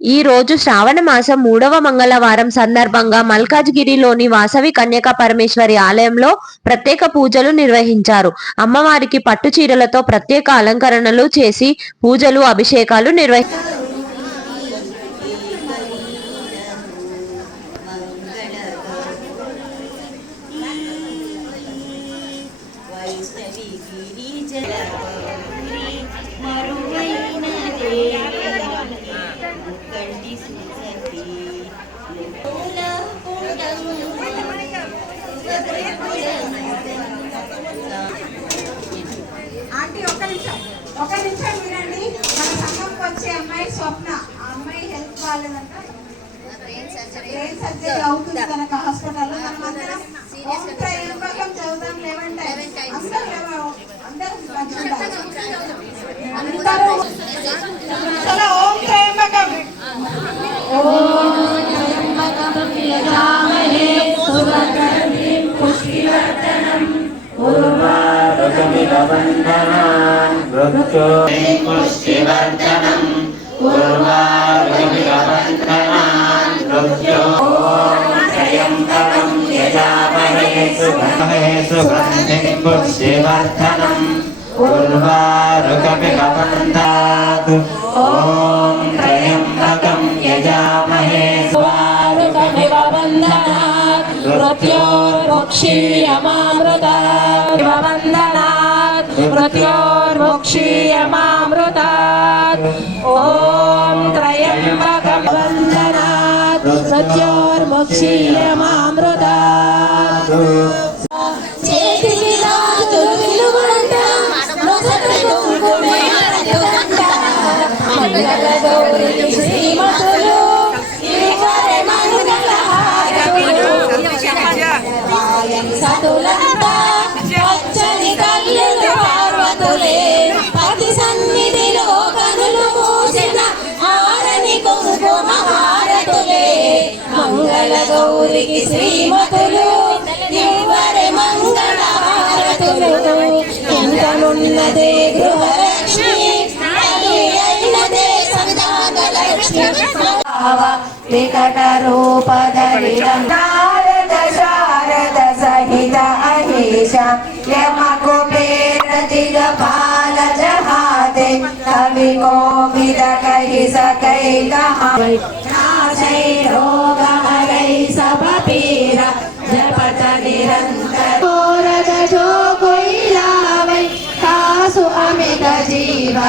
ఈ రోజు శ్రావణ మాసం 3వ మంగళవారం సందర్భంగా మల్కాజ్గిరిలోని వాసవి కన్యకా పరమేశ్వరి ఆలయంలో ప్రత్యేక పూజలు నిర్వహించారు. అమ్మవారికి పట్టు చీరలతో ప్రత్యేక అలంకరణలు చేసి పూజలు, అభిషేకాలు నిర్వహించారు. ఆంటీ ఒక నిమిషం వినండి. మన సంఘంకి వచ్చే అమ్మాయి స్వప్న, ఆ అమ్మాయి హెల్త్ బాగాలేదంట, బ్రెయిన్ సర్జరీ అవుతుంది కనుక హాస్పిటల్లో. మనం అందరం చదువుతాం లేవంటే అందరూ ఓం త్రయంబకం पुष्टिवर्धनम् त्र्यम्बकं यजामहे सुगन्धिं पुष्टिवर्धनम् उर्वारुकमिव बन्धात्। ॐ त्र्यम्बकं यजामहे सुवारुकमिव बन्धनात् मृत्योर्मुक्षीयमामृतात् बन्धनात् मृत्योर्मुक्षीयमामृतात्। ॐ त्र्यम्बकं बन्धनात् मृत्योर्मुक्षीयमामृतात्। సతులంతా పచ్చని కళ్ళులు పార్వతులే, పతి సన్నిధిలో కనులు మూసిన హారని కుంకుమ హారతులే. మంగళ గౌరికి శ్రీమతులు ఇవ్వరే మంగళ హారతులు. ఇంకనున్నదే గృహలక్ష్మి, తల్లి అయినదే సంతానలక్ష్మి. వికట రూపధరిరం सहित अहिषा यम कुबेर दिगपाल जहाते, कवि कोविद कहि सकै कहा। नाशै रोग हरै सब पीरा, जपत निरंतर जो कोई लावै, कासु अमित जीवन।